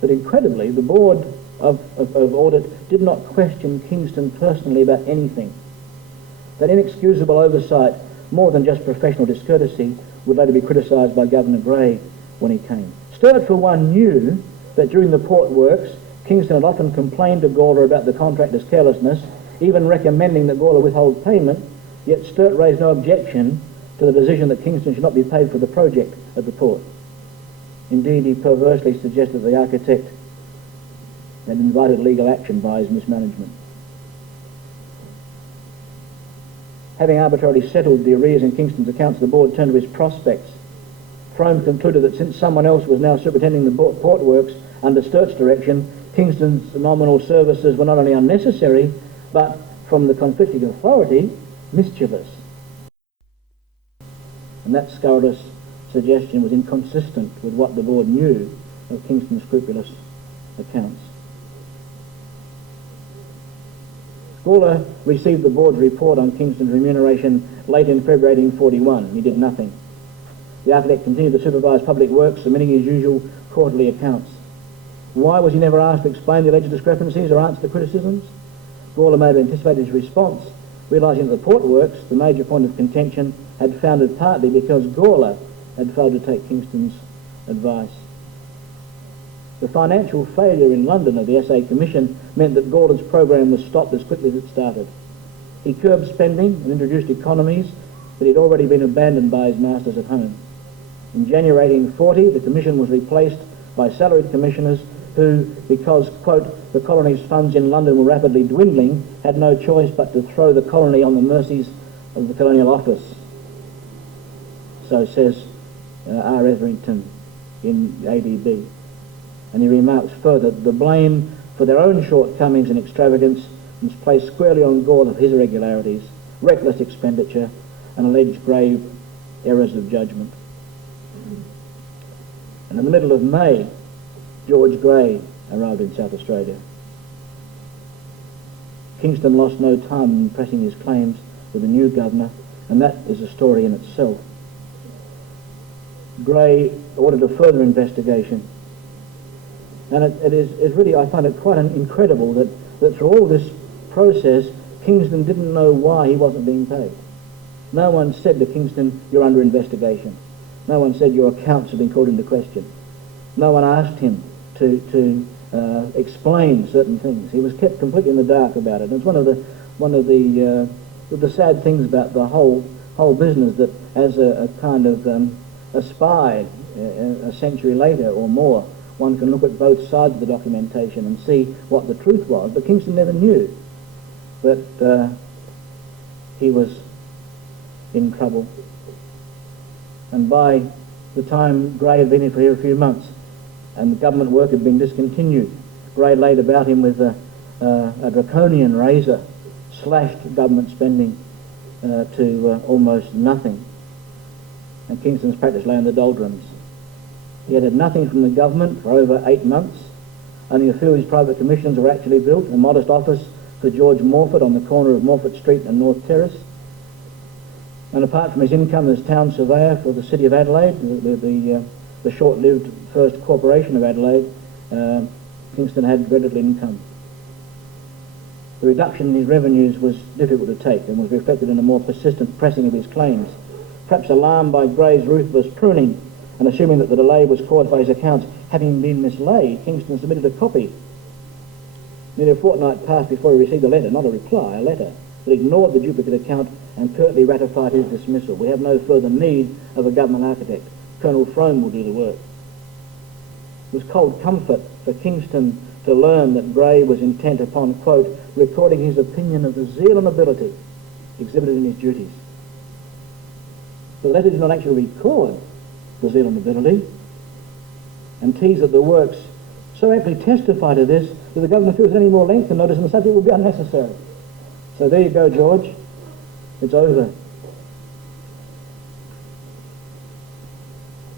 But incredibly, the Board of Audit did not question Kingston personally about anything. That inexcusable oversight, more than just professional discourtesy, would later be criticised by Governor Grey when he came. Sturt, for one, knew that during the port works, Kingston had often complained to Gawler about the contractor's carelessness, even recommending that Gawler withhold payment, yet Sturt raised no objection to the decision that Kingston should not be paid for the project at the port. Indeed, he perversely suggested the architect had invited legal action by his mismanagement. Having arbitrarily settled the arrears in Kingston's accounts, the board turned to his prospects. Frome concluded that since someone else was now superintending the port works under Sturt's direction, Kingston's nominal services were not only unnecessary, but, from the conflicting authority, mischievous. And that scurrilous suggestion was inconsistent with what the board knew of Kingston's scrupulous accounts. Gawler received the board's report on Kingston's remuneration late in February 1841. He did nothing. The architect continued to supervise public works, submitting his usual quarterly accounts. Why was he never asked to explain the alleged discrepancies or answer the criticisms? Gawler may have anticipated his response, realising that the port works, the major point of contention, had founded partly because Gawler had failed to take Kingston's advice. The financial failure in London of the SA Commission meant that Gawler's programme was stopped as quickly as it started. He curbed spending and introduced economies that had already been abandoned by his masters at home. In January 1840, the Commission was replaced by salaried commissioners who, because, quote, the colony's funds in London were rapidly dwindling, had no choice but to throw the colony on the mercies of the Colonial Office. So says R. Etherington in ADB. And he remarks further, the blame for their own shortcomings and extravagance was placed squarely on Gawler for his irregularities, reckless expenditure, and alleged grave errors of judgment. And in the middle of May, George Grey arrived in South Australia. Kingston lost no time in pressing his claims with the new governor, and that is a story in itself. Grey ordered a further investigation. And it is really, I find it quite incredible that through all this process, Kingston didn't know why he wasn't being paid. No one said to Kingston, you're under investigation. No one said your accounts have been called into question. No one asked him to explain certain things. He was kept completely in the dark about it. And it's one of the sad things about the whole business, that as a kind of a spy a century later or more, one can look at both sides of the documentation and see what the truth was. But Kingston never knew that he was in trouble. And by the time Gray had been here for a few months and the government work had been discontinued, Gray laid about him with a draconian razor, slashed government spending to almost nothing. And Kingston's practice lay in the doldrums. He had nothing from the government for over 8 months. Only a few of his private commissions were actually built. A modest office for George Morford on the corner of Morford Street and North Terrace. And apart from his income as town surveyor for the city of Adelaide, the short-lived first corporation of Adelaide, Kingston had very little income. The reduction in his revenues was difficult to take and was reflected in a more persistent pressing of his claims. Perhaps alarmed by Gray's ruthless pruning and assuming that the delay was caused by his accounts having been mislaid, Kingston submitted a copy. Nearly a fortnight passed before he received a letter, not a reply, a letter, that ignored the duplicate account and curtly ratified his dismissal. We have no further need of a government architect. Colonel Frome will do the work. It was cold comfort for Kingston to learn that Gray was intent upon, quote, recording his opinion of the zeal and ability exhibited in his duties. The letter did not actually record the zeal and ability, and teased that the works so amply testify to this that the governor feels any more length and notice on the subject would be unnecessary. So there you go, George. It's over.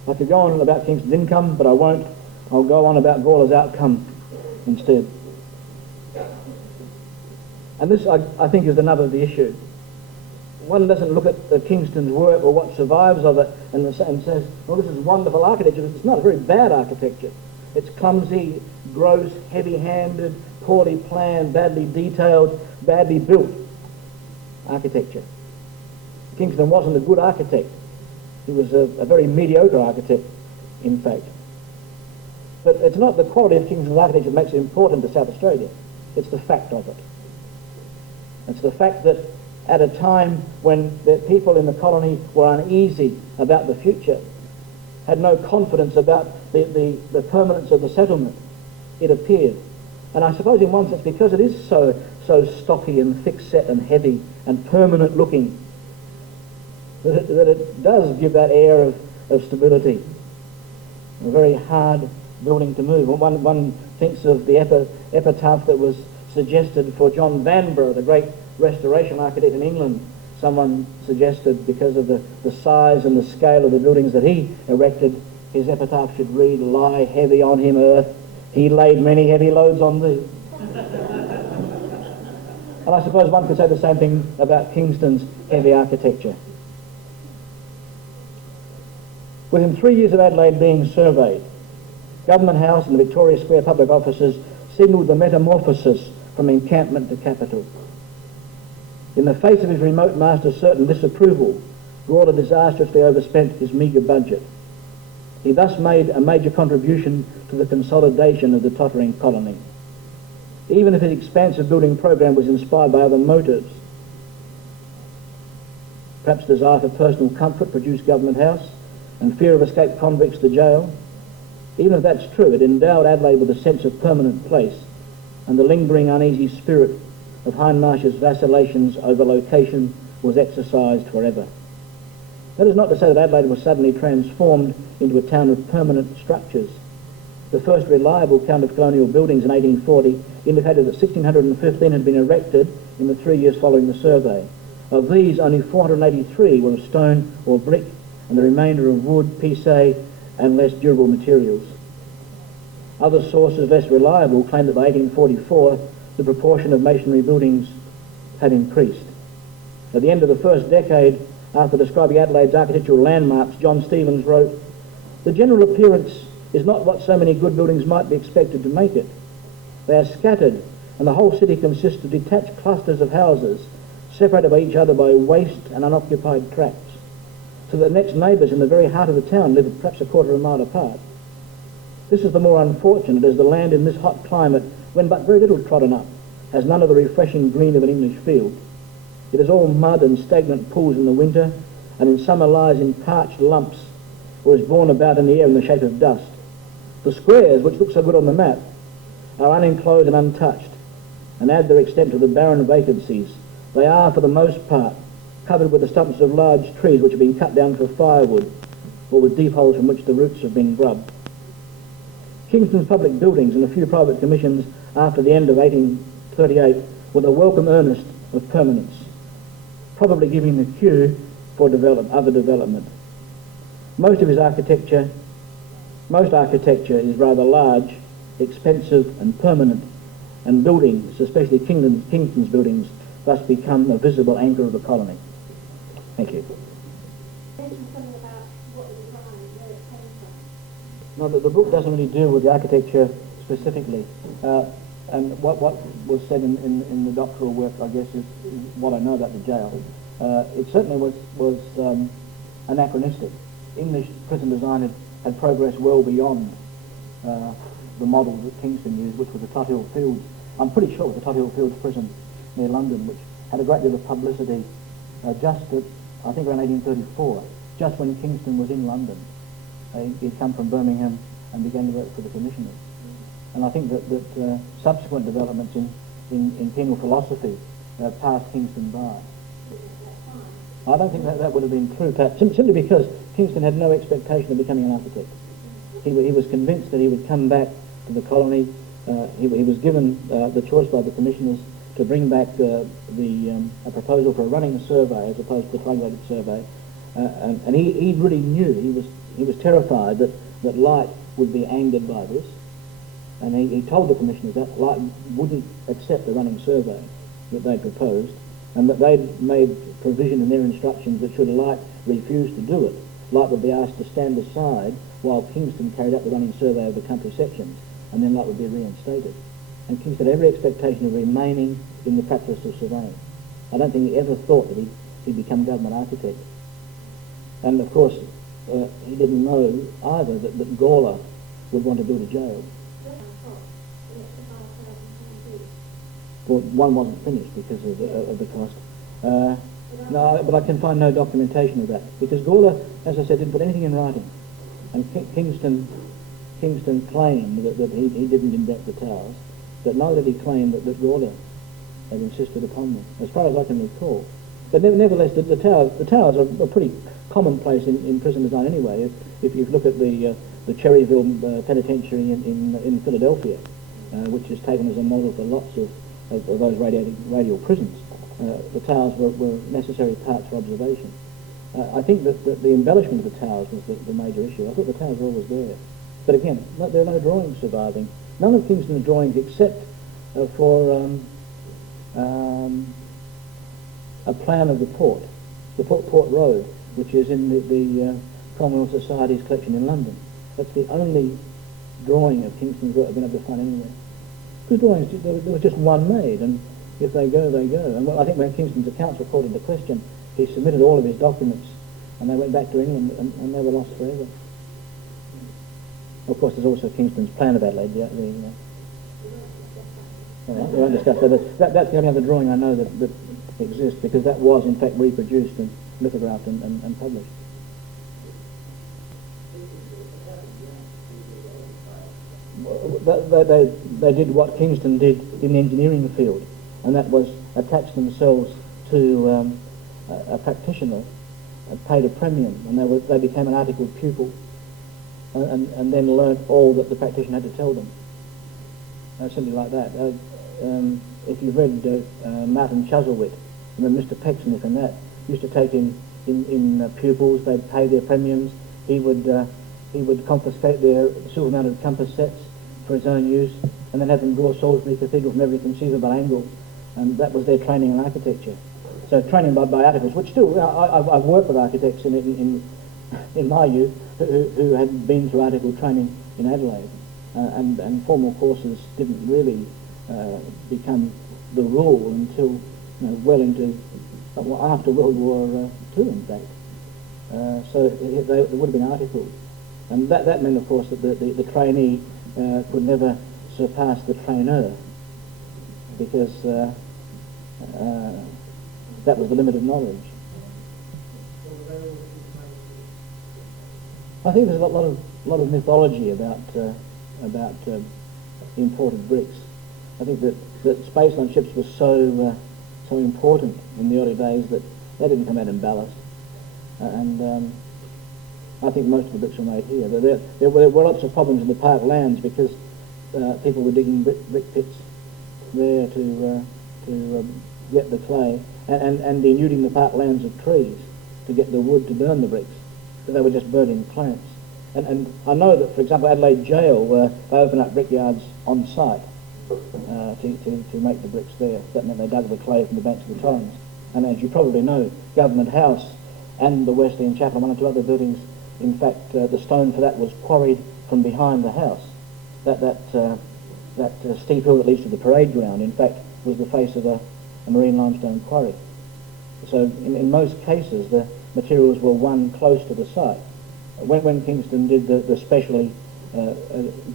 I could go on about Kingston's income, but I won't. I'll go on about Gawler's outcome instead. And this, I think, is the nub of the issue. One doesn't look at Kingston's work or what survives of it and says, well, this is wonderful architecture. It's not a very bad architecture. It's clumsy, gross, heavy-handed, poorly planned, badly detailed, badly built architecture. Kingston wasn't a good architect. He was a very mediocre architect, in fact. But it's not the quality of Kingston's architecture that makes it important to South Australia. It's the fact of it. It's the fact that at a time when the people in the colony were uneasy about the future, had no confidence about the permanence of the settlement, it appeared. And I suppose in one sense, because it is so stocky and thick-set and heavy and permanent looking, that it does give that air of stability. A very hard building to move. One thinks of the epitaph that was suggested for John Vanbrugh, the great restoration architect in England. Someone suggested, because of the size and the scale of the buildings that he erected, his epitaph should read, "Lie heavy on him, earth. He laid many heavy loads on thee." And I suppose one could say the same thing about Kingston's heavy architecture. Within 3 years of Adelaide being surveyed, Government House and the Victoria Square public offices signalled the metamorphosis from encampment to capital. In the face of his remote master's certain disapproval, Gawler disastrously overspent his meagre budget. He thus made a major contribution to the consolidation of the tottering colony. Even if his expansive building program was inspired by other motives, perhaps desire for personal comfort produced Government House and fear of escaped convicts to jail, even if that's true, it endowed Adelaide with a sense of permanent place, and the lingering uneasy spirit of Hindmarsh's vacillations over location was exercised forever. That is not to say that Adelaide was suddenly transformed into a town of permanent structures. The first reliable count of colonial buildings in 1840 indicated that 1,615 had been erected in the 3 years following the survey. Of these, only 483 were of stone or brick, and the remainder of wood, pisse, and less durable materials. Other sources, less reliable, claim that by 1844 the proportion of masonry buildings had increased. At the end of the first decade, after describing Adelaide's architectural landmarks, John Stevens wrote, "The general appearance is not what so many good buildings might be expected to make it. They are scattered, and the whole city consists of detached clusters of houses, separated by each other by waste and unoccupied tracts, so that the next neighbours in the very heart of the town live perhaps a quarter of a mile apart. This is the more unfortunate as the land in this hot climate, when but very little trodden up, has none of the refreshing green of an English field. It is all mud and stagnant pools in the winter, and in summer lies in parched lumps, or is borne about in the air in the shape of dust. The squares, which look so good on the map, are unenclosed and untouched, and add their extent to the barren vacancies. They are, for the most part, covered with the stumps of large trees which have been cut down for firewood, or with deep holes from which the roots have been grubbed. Kingston's public buildings and a few private commissions after the end of 1838 were the welcome earnest of permanence, probably giving the cue for other development. Most architecture is rather large, expensive and permanent, and buildings, especially Kingston's buildings, thus become a visible anchor of the colony. Thank you. No, the book doesn't really deal with the architecture specifically. And what was said in the doctoral work, I guess, is what I know about the jail. It certainly was anachronistic. English prison design had progressed well beyond the model that Kingston used, which was the Tothill Fields. I'm pretty sure it was the Tothill Fields prison near London, which had a great deal of publicity just at, I think, around 1834, just when Kingston was in London. He'd come from Birmingham and began to work for the commissioners. And I think that subsequent developments in penal philosophy passed Kingston by. I don't think that would have been true, simply because Kingston had no expectation of becoming an architect. He was convinced that he would come back to the colony. He was given the choice by the commissioners to bring back a proposal for a running survey as opposed to a triangulated survey. And he really knew, he was terrified that Light would be angered by this. And he told the commissioners that Light wouldn't accept the running survey that they proposed, and that they'd made provision in their instructions that should Light refuse to do it, Light would be asked to stand aside while Kingston carried out the running survey of the country sections, and then Light would be reinstated. And Kingston had every expectation of remaining in the practice of surveying. I don't think he ever thought that he'd become government architect. And of course, he didn't know either that Gawler would want to build a jail. Well, one wasn't finished because of the cost. No, but I can find no documentation of that, because Gawler, as I said, didn't put anything in writing. And Kingston claimed that he didn't invent the towers, but neither did he claim that Gawler had insisted upon them, as far as I can recall. But nevertheless, the towers are pretty commonplace in prison design anyway. If you look at the Cherryville Penitentiary in Philadelphia, which is taken as a model for lots of those radial prisons, the towers were necessary parts for observation. I think that the embellishment of the towers was the major issue. I thought the towers were always there. But again, there are no drawings surviving. None of Kingston's drawings except for a plan of the port road, which is in the Commonwealth Society's collection in London. That's the only drawing of Kingston's work I've been able to find anywhere. Because drawings, there was just one made, and if they go, they go. And I think when Kingston's accounts were called into question, he submitted all of his documents, and they went back to England, and they were lost forever. Of course, there's also Kingston's plan of Adelaide. We won't discuss that. That's the only other drawing I know that exists, because that was in fact reproduced and lithographed and published. They did what Kingston did in the engineering field, and that was attach themselves to a practitioner, paid a premium, and they became an articled pupil, and then learnt all that the practitioner had to tell them. Something like that. If you've read Martin Chuzzlewit, remember Mr. Pecksniff and that, used to take in pupils, they'd pay their premiums, he would confiscate their silver-mounted compass sets for his own use, and then have them draw Salisbury Cathedral from every conceivable angle, and that was their training in architecture. So training by articles, which still, I've worked with architects in my youth who had been through article training in Adelaide, and formal courses didn't really become the rule until well into, after World War II, in fact. So there would have been articles. And that meant, of course, that the trainee could never surpass the trainer, because that was the limit of knowledge. I think there's a lot of mythology about imported bricks. I think that space on ships was so important in the early days that they didn't come out in ballast, and I think most of the bricks were made here. There were lots of problems in the park lands because people were digging brick pits there to get the clay, and denuding the park lands of trees to get the wood to burn the bricks. But they were just burning plants. And I know that, for example, Adelaide Gaol, they opened up brickyards on site to make the bricks there. That meant they dug the clay from the banks of the Torrens. And as you probably know, Government House and the West End Chapel, one or two other buildings, in fact, the stone for that was quarried from behind the house. That steep hill that leads to the parade ground, in fact, was the face of a marine limestone quarry. So in most cases, the materials were won close to the site. When Kingston did the specially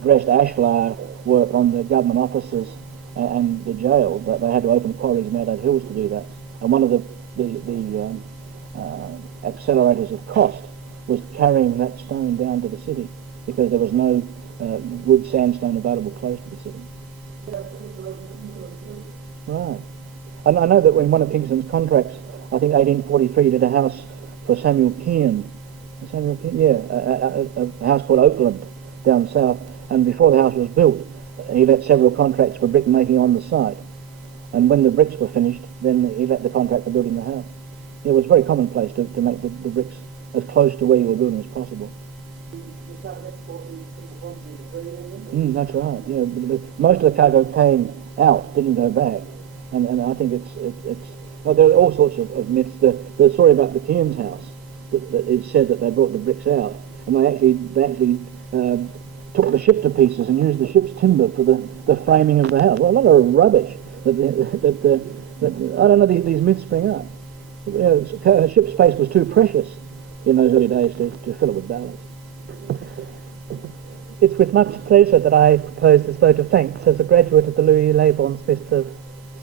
dressed ashlar work on the government offices and the jail, that they had to open quarries in Adelaide Hills to do that. And one of the accelerators of cost was carrying that stone down to the city, because there was no good sandstone available close to the city. Right. And I know that when one of Kingston's contracts, I think 1843, did a house for Samuel Kean, a house called Oakland down south, and before the house was built, he let several contracts for brick making on the site. And when the bricks were finished, then he let the contract for building the house. It was very commonplace to make the bricks as close to where you were building as possible. That's right. Yeah, most of the cargo came out, didn't go back, and I think it's well, there are all sorts of myths. The story about the Cummins House, that it said that they brought the bricks out, and they actually took the ship to pieces and used the ship's timber for the framing of the house. Well, a lot of rubbish that I don't know, these myths spring up. A ship's space was too precious in those early days to fill it with ballast. It's with much pleasure that I propose this vote of thanks as a graduate of the Louis Leybourne Smith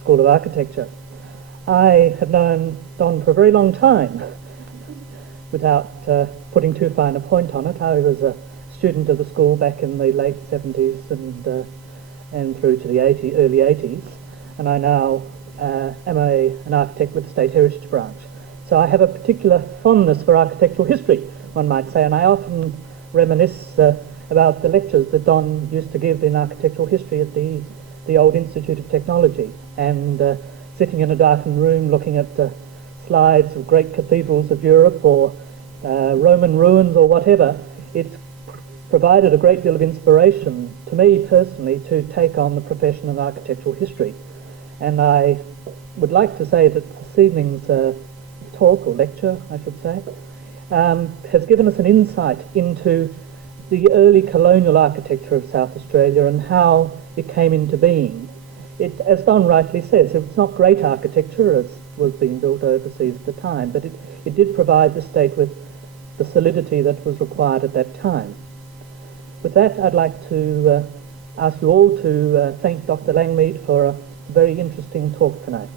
School of Architecture. I have known Don for a very long time, without putting too fine a point on it. I was a student of the school back in the late 70s and through to the early 80s, and I now am an architect with the State Heritage Branch. So I have a particular fondness for architectural history, one might say, and I often reminisce about the lectures that Don used to give in architectural history at the old Institute of Technology, and sitting in a darkened room looking at slides of great cathedrals of Europe or Roman ruins or whatever. It's provided a great deal of inspiration to me personally to take on the profession of architectural history. And I would like to say that this evening's talk, or lecture I should say, has given us an insight into the early colonial architecture of South Australia and how it came into being. It, as Don rightly says, it's not great architecture as was being built overseas at the time, but it did provide the state with the solidity that was required at that time. With that, I'd like to ask you all to thank Dr. Langmead for a very interesting talk tonight.